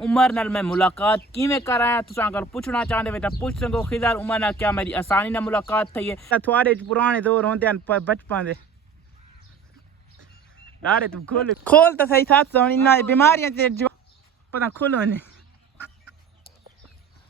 उमर नाल मैं मुलाकात किवें कराया तुसां अगर पुछना चाहते हो तो पुछ सको। खिजर उमर नाल क्या मेरी आसानी नाल मुलाकात थी है। थोड़े पुराने दौर होंदे हन बचपन दे यार तू खोल खोल तो सही साथ सो इन्ना बीमारियां ते पता खोलो ने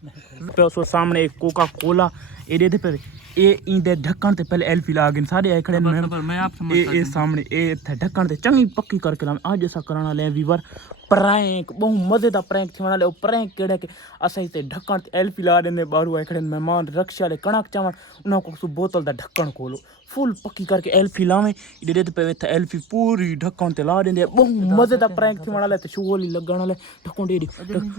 पे उसको सामने एक कोका कोला ए दे पे ए इंदे ढक्कन ते पहले एल्फी ला गए सारे आए खड़े मैं आप समझ ए सामने ए ढक्कन ते चंगी पक्की करके ला आज ऐसा कराना ले वीवर प्रैंक बहु मजे दा प्रैंक थी वाले प्रैंक केड़े के असा ते ढक्कन ते एल्फी ला देने बारू आए खड़े मेहमान रक्षा ले कणक चावल उना को बोतल दा ढक्कन खोलो फुल पक्की करके एल्फी लावे इधर पे थे एल्फी पूरी ढक्कन ते ला देंदे बहु मजे दा प्रैंक थी वाले ते शोली लगण वाले ढक्कन दे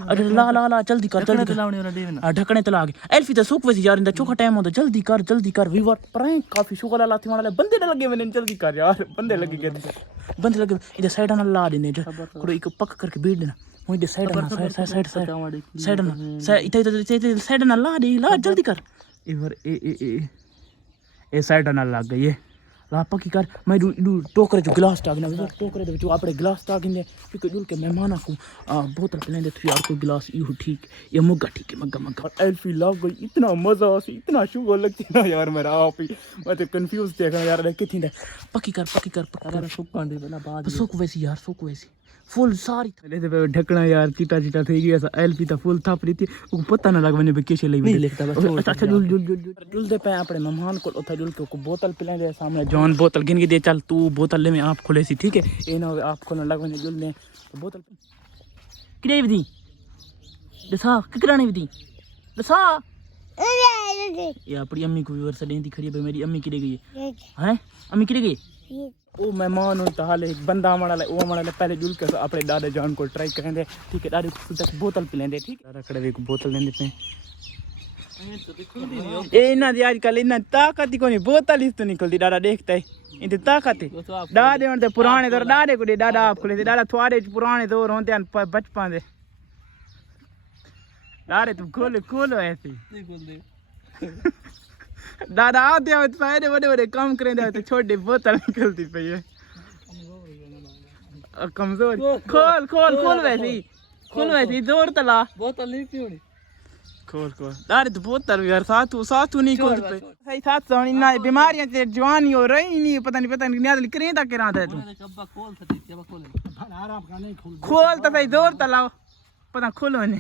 अरे ला ला ला जल्दी कर ढक्कने ते ला गए एल्फी ते सुख वसी यार इंदा चोखा टाइम होता जल्दी कर वीवर प्रैंक काफी शुगर लाती वाले बंदे न लगे मैंने जल्दी कर यार बंदे लगे गए बंदे लगे इधर साइड ना ला देने थोड़ा एक पक करके बैठ देना वो इधर साइड ना साइड ना ला जल्दी कर इधर ए साइड ना लग गई है ला पक्की कर मैं टोकरे जो गिलास टागना टोकरे दे आपड़े गिलास टागिंदे क्योंकि जुल के मेहमान को बोतल पिलांदे तू यार कोई गिलास यू ठीक ये मुग्गा ठीक है मग्गा एल्फी लग गई इतना मजा आसी इतना शुगर लगती ना यार मेरा आप ही मैं तो कंफ्यूज थे यार किथी पक्की कर सुख वैसी यार सुख वैसी फुल सारी थले दे ढकना यार चीटा थे गया एल्फी ता फुल थाप रही थी वो पता ना लग मैंने कैसे लई अच्छा जुल दे पे अपने मेहमान को उठा जुल के बोतल पिला दे सामने जॉन बोतल गिन के दे चल तू बोतल ले में आप खोले सी ठीक है ए ना आप खोलने लग मैंने जुल ने बोतल किरे विधि दसा किकरानी विधि दसा ये अपनी अम्मी को व्यूअर से देंदी खड़ी है मेरी अम्मी किरे गई है अम्मी किरे गई ओ मेहमान होता हाल एक बंदा हमारा वो हमारा पहले जुल के अपने दादा जान को ट्राई करेंगे ठीक है दादी तक बोतल पी लेंगे ठीक है खड़े एक बोतल लेंदे पे ए ना दी आजकल इना ताकत को नहीं बोतल इस तो निकलती दादा देखता है इनते ताकत है दादे होते पुराने दौर दादे को दादा आप खुले दादा थोड़े पुराने दौर होते हैं बचपन दे दादे तुम खोलो ऐसे दादा आते हैं पहले बड़े काम करेंगे तो छोटी बोतल निकलती पई है कमजोर खोल वैसे जोर तला बोतल नहीं क्यों खोल दारे तो बोतल यार साथ नहीं खोल पे सही साथ सो इना बीमारियां ते जवानी हो रही नहीं पता नहीं नियाद करें ता करा दे तू खोल आराम का नहीं खोल तो सही जोर तला पता खोलो ने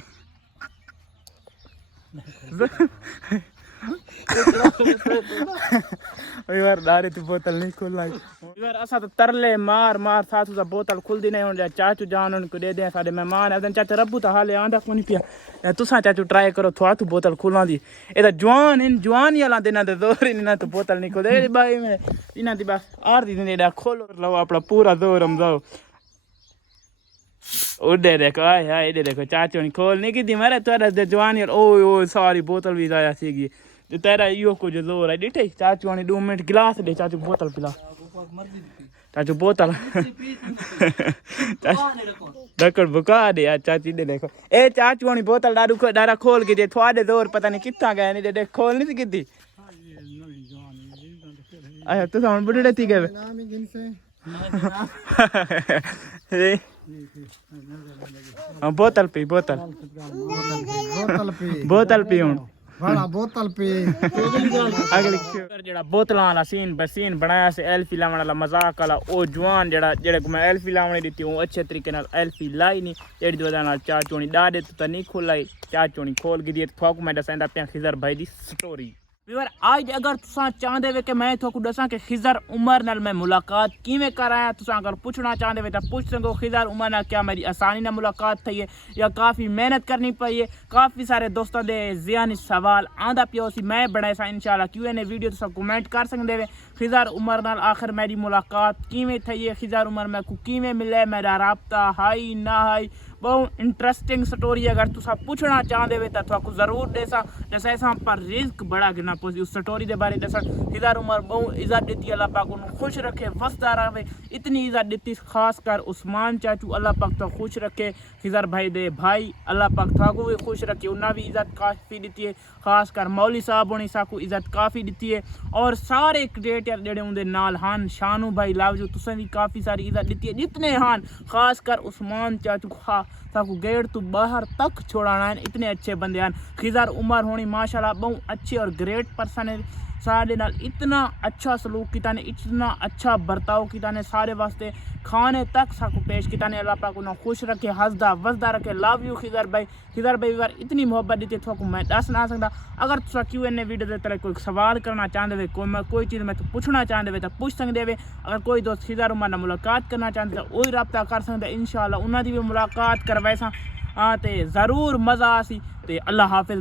यार दारे तू बोतल नहीं खोलना यार असा तो तरले मार साथ उसा बोतल खुल दी नहीं हो चाचू जान उनको दे दे साडे मेहमान है चाचा रब्बू तो हाले आंदा कोनी पिया तुसा चाचू ट्राई करो थोड़ा तू बोतल खुलना दी ए तो जवान ही आला देना तो जोर ही ना तो बोतल नहीं खोल दे भाई मैं इना दी बस आर दी ने खोलो लो अपना पूरा जोर हम जाओ उधर देखो हाय इधर देखो चाचू ने खोल नहीं की दी मारे तोरा जवान ओ सारी बोतल भी जाया सीगी तेरा यो को जो जोर है डिठे चाचू ने 2 मिनट गिलास दे चाचू बोतल पिला चाचू बोतल ढक्कन बुका दे यार चाची दे देखो ए चाचू ने बोतल डारा खोल के दे थोड़े जोर पता नहीं कितना गए नहीं दे खोल नहीं की अच्छा तू साउंड बुढ़े थी गए बोतल पी हूं बड़ा बोतल पे अगली जेड़ा बोतलां वाला सीन बनाया से एल्फी लावन वाला मजाक वाला ओ जवान जेड़ा को मैं एल्फी लावने दी वो अच्छे तरीके नाल एल्फी लाई नहीं जेड़ी वजह नाल चाचू ने डाडे तो नहीं खोलाई चाचू ने खोल के दी थोक मैं दसांदा पे खिजर भाई दी स्टोरी व्यूअर आज अगर तुसा चाहते हो कि मैं थोकू दसा कि खिजर उमर नाल मैं मुलाकात किवें कराया तुसा अगर पुछना चाहते हो तो पुछ सको। खिजर उमर नाल क्या मेरी आसानी नाल मुलाकात थी है या काफ़ी मेहनत करनी पई है काफ़ी सारे दोस्तों के ज़हनी सवाल आंदा पियो सी मैं बनाए सा इंशाल्लाह Q&A वीडियो तुसा कमेंट कर सकते हो खिजर उमर नाल आखिर मेरी मुलाकात किवें थी है खिजर उमर मैं को किवें मिले मेरा राब्ता हाई ना हाई बहुत इंटरेस्टिंग स्टोरी अगर तुसा पूछना चाहते हो तो थोड़ा जरूर देसा जैसे ऐसा पर रिस्क बड़ा गिना पोसी उस स्टोरी के बारे दसा खिजर उमर बहुत इज्जत दी अल्लाह पाक उन्हें खुश रखे वसदा रहे इतनी इज्जत दी खास कर उस्मान चाचू अल्लाह पाक तो खुश रखे खिजर भाई दे भाई अल्लाह पाक थाको भी खुश रखे उन्हें भी इज्जत काफ़ी दी है खास कर मौली साहब होनी साकू इज्जत काफ़ी दी है और सारे क्रिएटर जेडे उनके नाल हान शानू भाई लावजू तुसें भी काफ़ी सारी इज्जत दी है जितने हान खास कर उस्मान चाचू साकू गेट तो बाहर तक छोड़ाना है। इतने अच्छे बंदे हैं। खिजर उमर होनी माशाल्लाह बहुत अच्छे और ग्रेट पर्सन है। सारे नाल इतना अच्छा सलूक किया ने, इतना अच्छा बर्ताव किया ने, सारे वास्ते खाने तक साकू पेश किया ने। अल्लाह पाक उन्हें खुश रखे, हंसदा वसदा रखे। लव यू खिजर भाई। खिजर भाई बार इतनी मोहब्बत दी थोक मैं दस ना सकता। अगर तुसा Q&A वीडियो के तरह कोई सवाल करना चाहते हो, कोई चीज़ मैं तो पूछना चाहते हो तो पूछ सकते हो। अगर कोई दोस्त खिजर उमर नाल मुलाकात करना चाहते तो वही रब्ता कर सकते। इंशाअल्लाह उन्होंने भी मुलाकात करवाए सा। हाँ तो ज़रूर मज़ा आसी। तो अल्लाह हाफिज़।